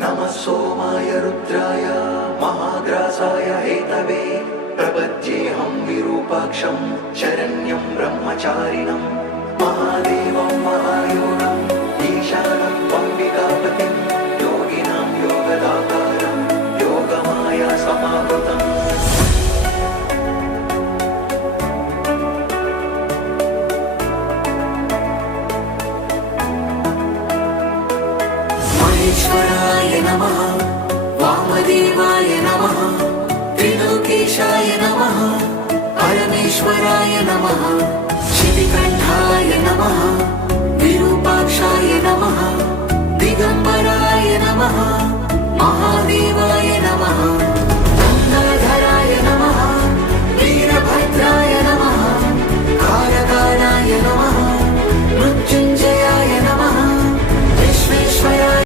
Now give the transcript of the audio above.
नमः सोमाय रुद्राय महाग्रासाय हेतवे प्रपद्येऽहं विरूपाक्षं शरण्यं ब्रह्मचारिणं महादेवं महायोगम् ईशानं त्वम्बिकापतिं योगिनां योगदातारं योगमाया समावृतम् महेश्वराय नमः, वामदेवाय नमः, त्रिलोकेशाय नमः, परमेश्वराय नमः, शितिकण्ठाय नमः, विरूपाक्षाय नमः, दिगम्बराय नमः, महादेवाय